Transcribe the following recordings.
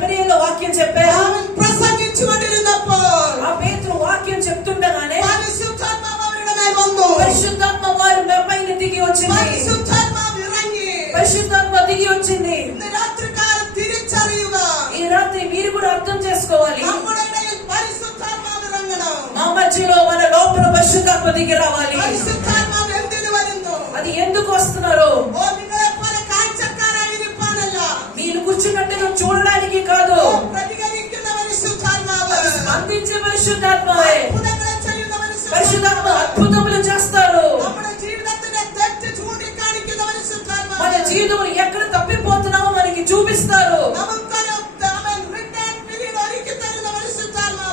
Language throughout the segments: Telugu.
సమరయలో వాక్యం చెప్పారు. അവൻ പ്രസംഗിച്ചുകൊണ്ടിരുന്നപ്പോൾ ఆ పేతురు వాక్యం చెప్తుండగానే പരിശുദ്ധാത്മാവ് അവരുടെ മേൽ വന്നു. పరిశుద్ధాత్మ వారి పైన దిగి వచ్చింది. പരിശുദ്ധാത്മാവ് ഇറങ്ങി. పరిశుద్ధాత్మ దిగి వచ్చింది. ഇന്ന് രാത്രികാലം തിരിച്ചറിയുക. ఈ రాత్రి మీరు కూడా అర్థం చేసుకోవాలి. നമ്മുടെ ഇടയിൽ പരിശുദ്ധാത്മാവ് ഇറങ്ങണം. మా మధ్యలో మన లోపల పరిశుద్ధాత్మ దిగి రావాలి. പരിശുദ്ധാത്മാവ് എന്തിനു വരുന്നു? అది ఎందుకు వస్తున్నారు? ഓ നിങ്ങളെ പോലെ കാഴ്ചക്കാരായിരിക്കാനല്ല. మీరు కూర్చున్నట్టుగా చూడడానికి కాదు. പ്രതികരിക്കുന്ന പരിശുദ്ധാത്മാവ്. స్పందించే పరిశుద్ధాత్మవే. അത്ഭുതങ്ങളെ ചെയ്യുന്ന పరిశుద్ధాత్మ అద్భుతములు చేస్తారు. നമ്മുടെ ജീവിതത്തിന്റെ തെറ്റ് ചൂണ്ടിക്കാണിക്കുന്ന പരിശുദ്ധാത്മാവ്. మన జీవితంలో ఎక్కడ తప్పిపోతున్నామో మనకి చూపిస్తారు.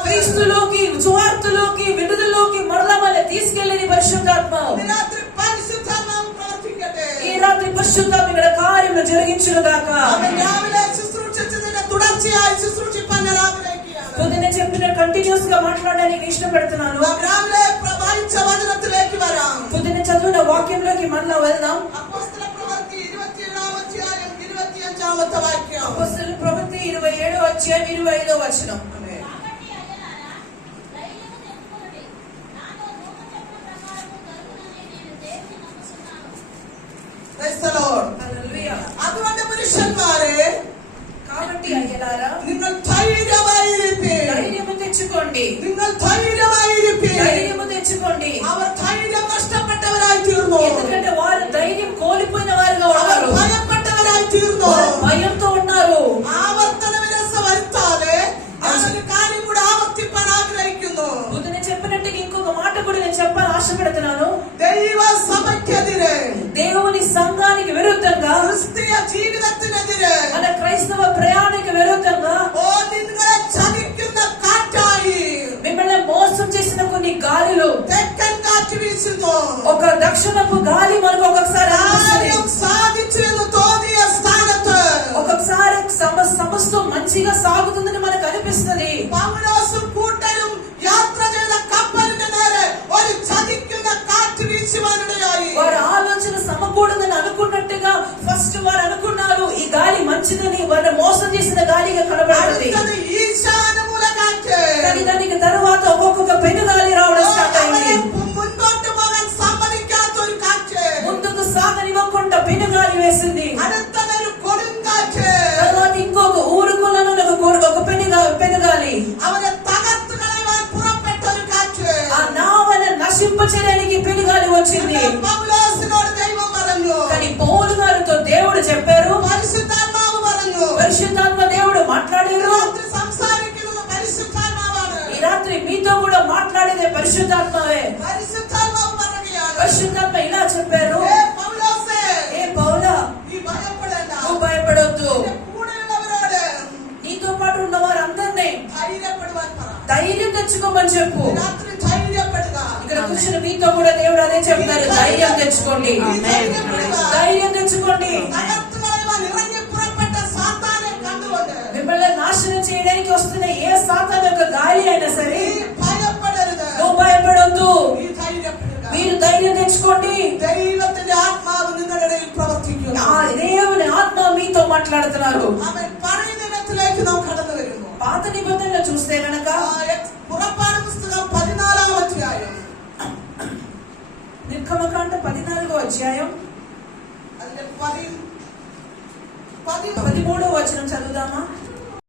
క్రీస్తులోకి, సువార్తలోకి, విడుదలలోకి మరలా మన తీసుకెళ్ళని పరిశుద్ధాత్మ. ఈ రాత్రి పరిశుద్ధాత్మ ఇక్కడ కార్యములు జరిగించును గాక. పొద్దున్న చెప్పిన కంటిన్యూస్ గా మాట్లాడడానికి ఇష్టపడుతున్నాను. పొద్దున్న చదివిన వాక్యంలోకి మరలా వెళ్దాం. అపోస్తల ప్రవృత్తి 27వ అధ్యాయం 25వ వచనం. അതുകൊണ്ട് പുരുഷന്മാരെ, కాబట్టి అయ్యలారా, നിങ്ങൾ ധൈര്യമായിരിപ്പീൻ. ధైర్యము తెచ్చుకోండి. നിങ്ങൾ ധൈര്യമായിരിപ്പീൻ. ధైర్యము తెచ్చుకోండి. അവർ ധൈര്യം നഷ്ടപ്പെട്ടവരായി തീർന്നു. ఎందుకంటే వారు ధైర్యం కోల్పోయిన వారుగా ఉన్నారు. ഭയപ്പെട്ടവരായി തീർന്നു. భయంతో ఉన్నారు. ആവർത്തന വിരസ വരുത്താതെ ഒരു കാര്യം കൂടെ ആവർത്തിപ്പാൻ ആഗ്രഹിക്കുന്നു. పొద్దున చెప్పినట్టుగా ఇంకొక మాట కూడా నేను చెప్పాలని ఆశపడుతున్నాను. ദൈവ സഭയ്ക്കെതിരെ, దేవుని సంఘానికి విరుద్ధంగా, ക്രിസ്തീയ ജീവിതത്തിനെതിരെ, మన క్రైస్తవ ప్రయాణానికి విరుద్ధంగా, ഓ നിങ്ങളെ ചതിക്കുന്ന കാറ്റായി, మిమ్మల్ని మోసం చేసిన కొన్ని గాలులు, തെക്കൻ കാറ്റ് വീശുന്നു. ఒక దక్షిణపు గాలి మనకు ఒక్కొక్కసారి సాధించు എന്ന് തോന്നിയ സ്ഥാനത്ത് ఒక్కొక్కసారి సమస్తం మంచిగా సాగుతుందని మనకు అనిపిస్తుంది. പൗലോസും കൂട്ടരും യാത്ര ചെയ്ത കപ്പലിന്റെ നേരെ ഒരു ചതിക്കുന്ന കാറ്റ് വീശുവാനിടയായി. వారి ఆలోచన సమకూడదని అనుకున్నట్టుగా ఫస్ట్ వారు అనుకున్నారు ఈ గాలి మంచిదని, వారిని మోసం చేసిన గాలిగా కనబడుతుంది. ఈశాన్యమూల కాറ്റ്. కానీ దానికి తర్వాత ఒక్కొక్క పెనుగాలి రావడం స్టార్ట్ అయింది. മുൻപോട്ട് പോകാൻ സമ്മതിക്കാത്ത ഒരു കാറ്റ്. ముందుకు సాగనివ్వకుండా పెనుగాలి వేసింది. അടുത്തൊരു കൊടുങ്കാറ്റ്. తర్వాత ఇంకొక ఊరుకులను ఒక పెనుగాలి. അവരെ തകർത്ത് കളയുവാൻ പുറപ്പെട്ട ഒരു കാറ്റ്. ఆ నావను నశింపచేయడానికి పెనుగాలి వచ్చింది. പൗലോസിനോട് ദൈവം പറഞ്ഞു. కానీ పౌలు గారితో దేవుడు చెప్పారు, പരിശുദ്ധാത്മാവ് പറഞ്ഞു. పరిశుద్ధాత్మ దేవుడు మాట్లాడారు. സംസാരിക്കുന്നത് പരിശുദ്ധാത്മാവാണ്. ఈ రాత్రి మీతో కూడా మాట్లాడేదే పరిశుద్ధాత్మవే. పరిశుద్ధాత్మావు പറയുകയാണ്. పరిశుద్ధాత్మ ఇలా చెప్పారు, ఏ పౌలోసే, ఏ పౌలా, నీ భయపడണ്ട. నువ్వు భయపడొద్దు. కూడెన్నవరోട്, నీతో పాటు ఉన్న వారందరినీ ధైర్యపడువాൻ പറ. ధైర్యం తెచ్చుకోమని చెప్పు. రాత్రి ధైర్యపడుగా. ఇక్కడ కూర్చున్న మీతో కూడా దేవుడు అదే చెప్తారు, ధైర్యం తెచ్చుకోండి, ధైర్యం తెచ్చుకోండి. തകർത്ത് കളയുവാൻ ഇറങ്ങി പുറപ്പെട്ട സാത്താനെ കണ്ടുകൊണ്ട് మిమ్మల్ని నాశనం చేయడానికి వస్తున్న ఏ సాతాను యొక్క గాలి అయినా సరే భయపడരുത്. నువ్వు భయపడొద్దు. നീ ധൈര്യപ്പെടുക. మీరు ధైర్యం తెచ్చుకోండి. ദൈവത്തിന്റെ ആത്മാവ് നിങ്ങളുടെ ഇടയിൽ പ്രവർത്തിക്കുന്നു. ఆ దేవుని ఆత్మ మీతో మాట్లాడుతున్నారు. അവൻ പറയുന്ന ഇടത്തിലേക്ക് നാം കടന്നു വരുന്നു. పాత నిబంధనలు చూస్తే గనక പുറപ്പാട് പുസ്തകം 14ാം അധ്യായം, నిర్గమకాండ 14వ అధ్యాయం അതിന്റെ 13వ వచనం చదువుదాం.